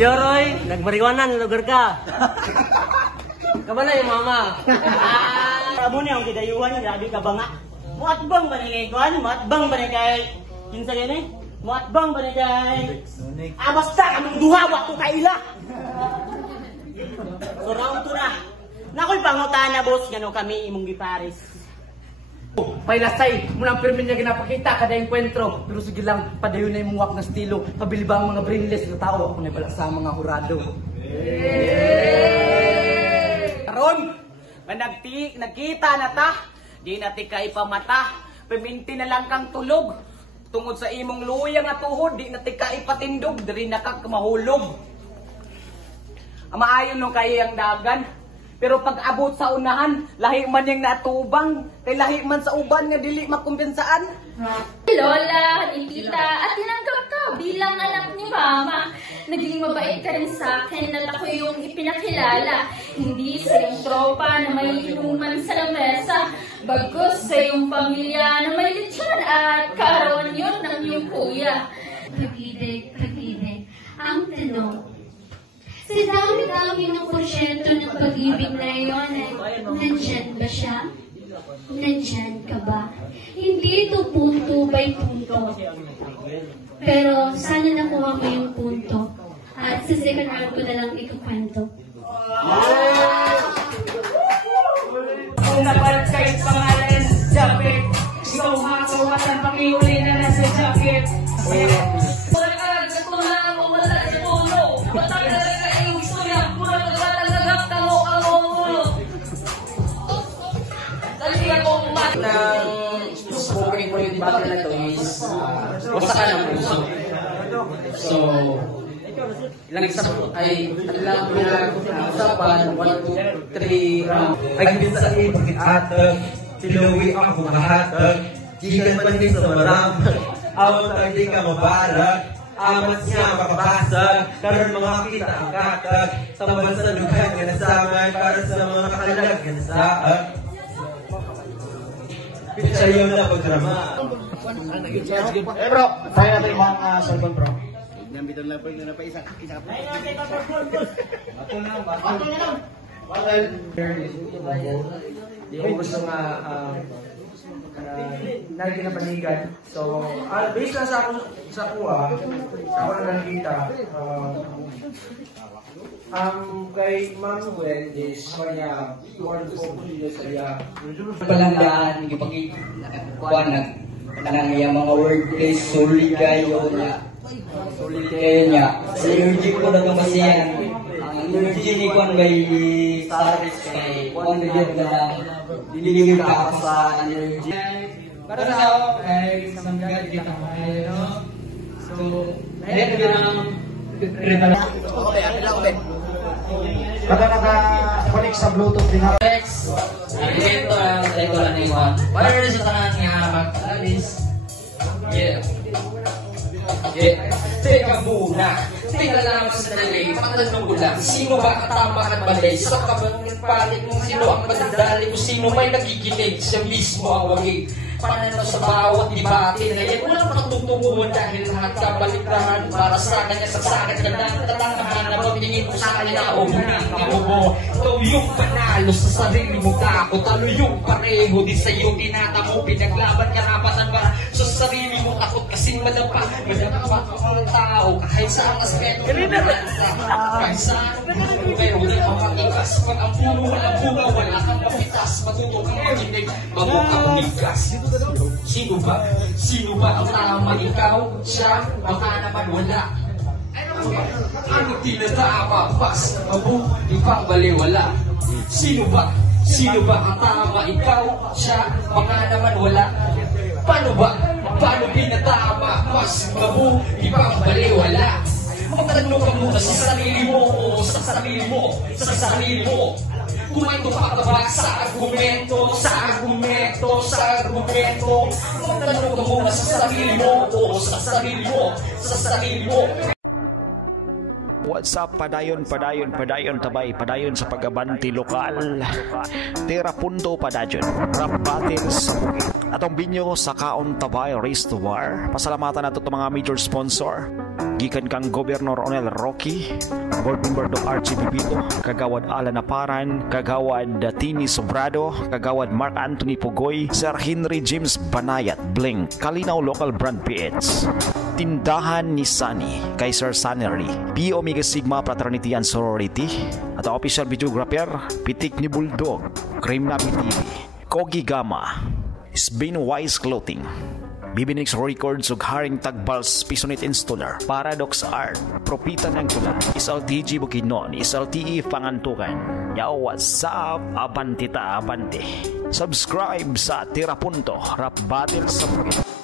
Yoroy, nagmariwanan, lugar ka. Kabala yung mama. Amo niya ang kidayuhan niya, grabe ka ba nga? Muatbang ba ni kay Kuan? Muatbang ba ni kay kinsa gani? Muatbang ba ni kay basta among duha wa ko kaila. So round 2 na. Nakoy pangutana boss ngano kami imong gipares. Pailasay, munang pirmin niya ginapakita kada enkwentro. Pero sige lang, padayon na yung muwak na estilo. Pabili ba ang mga brainless na tao? Ako na pala sa mga hurado. Karon, nagkita na ta. Di nati ka ipamata. Piminti na lang kang tulog. Tungod sa imong luya nga tuhod, di nati ka ipatindog. Diri na ka mahulog. Maayon nung kayo ang dagan. Pero pag abot sa unahan, lahi man yung natubang, kay lahi man sa uban nga dili makumpensaan. Lola, tita, at tinanggap ka bilang anak ni Mama. Naging mabait ka rin sa akin na ako yung ipinakilala. Hindi sa iyong tropa na may inuman sa lamesa, bagos sa iyong pamilya na may lechon at karon yun ng iyong kuya. Pag-ibig, ang tanong, sa dami-dami ng porsyento ng pag-ibig na iyon, nandyan ba siya? Nandyan ka ba? Hindi ito punto by punto. Pero sana nakuha mo yung punto. At sa second round ko na lang ikukwento. Kung napalit kayo pangalan sa jacket, ikaw makakawatan pangiuli na nasa jacket. Ng spoken word battle na to is basta ka ng puso. So, ilang isa ay ilang pinag-usapan 1, 2, 3 ay binsain pagkatag siluwi ang kumahatag jikan panin sa maram awat ang di ka mabarag amat niya makabasag karon mga kita ang katag tambal sa lughan nga nasamay para sa mga kakalag nga nasaag sayaw na pagdrama. Bro, tayo natin yung mga cellphone bro. Nambito lang po yung napaisa. Di ko gusto nga nagkinapanigan. So, based lang sa kuha, sa ako na nakikita, kay Manuel is kaya one focus niya Palanggaan, ipagkuhan ng mga word kay solid kayo niya. Solid kayo niya. Sa energy ko na kamasiyan. Ang energy ni Kwan kay Saris kay Kwan na yun na diliwin ka ako sa energy. Para sa ako kay Samgad kita kayo. So, dahil ka ng Kada naka-connect sa Bluetooth din ako. ito lang ni Juan. Para rin sa tanan niya mag-alis. Yeah. Teka muna. Teka lang sa dali. Patanong ko lang. Sino ba katama at balay? Sa kabangan palit mo sino ang madadali mo? Sino may nakikinig? Siya mismo ang wagig. Pananaw sa bawat debate na yan. Walang patutunguhan dahil lahat kabalikrahan. Para sa kanya sa sakit ka ng tatangahan na magtingin mo sa kanya na umunan ka mo. Ikaw yung panalo sa sarili mo kako. Talo yung pareho. Di sa'yo tinatamo. Pinaglaban karapatan para sa sarili mo. Takot kasing madapa. Madapa ang tao. Kahit sa ang aspeto. Kahit sa pero wala kang makikas. Pag ang puno walang bunga. Wala kang mapitas. Matuto kang makinig. Bago ka umigas. Sino ba? Sino ba ang tama? Ikaw? Siya? Baka naman wala. Ano tinatama? Pas, mabuti pang baliwala. Sino ba? Sino ba ang tama? Ikaw? Siya? Baka naman wala. Paano ba? Paano pinatama? Pas, mabuti pang baliwala. Magtanong ka muna sa sarili mo o sa sarili mo. Sa sarili mo. Kung may tumataba sa argumento, sa argumento, sa argumento. Magtanong ka muna sa sarili mo o sa sarili mo. Sa sarili mo. What's up, padayon tabay, padayon sa pagabanti lokal. Tira punto padayon, rap battles sa bukid. Atong binyo sa Kaon Tabay Race to War. Pasalamatan nato itong mga major sponsor. gikan kang Gobernador Onel Rocky, Board Member Dr. Archie Bibito, Kagawad Alan Naparan, Kagawad Tini Sobrado, Kagawad Mark Anthony Pugoy, Sir Henry James Banayat, Bling, Kalinaw Local Brand PH, Tindahan ni Sunny, kay Sir Sunnery, Pi Omega Sigma Fraternity and Sorority, at official videographer, Pitik ni Bulldog, Cream Nabi TV, Kogi Gama, Spin Wise Clothing, Bibinix Records ug Haring Tagbals Pisonit Installer, Paradox Art, Propita ng Tula, SLTG Bukidnon, SLTE Pangantukan. Yo, what's up? Abantita, abante. Subscribe sa Tira Punto, Rap Battle sa Bukid.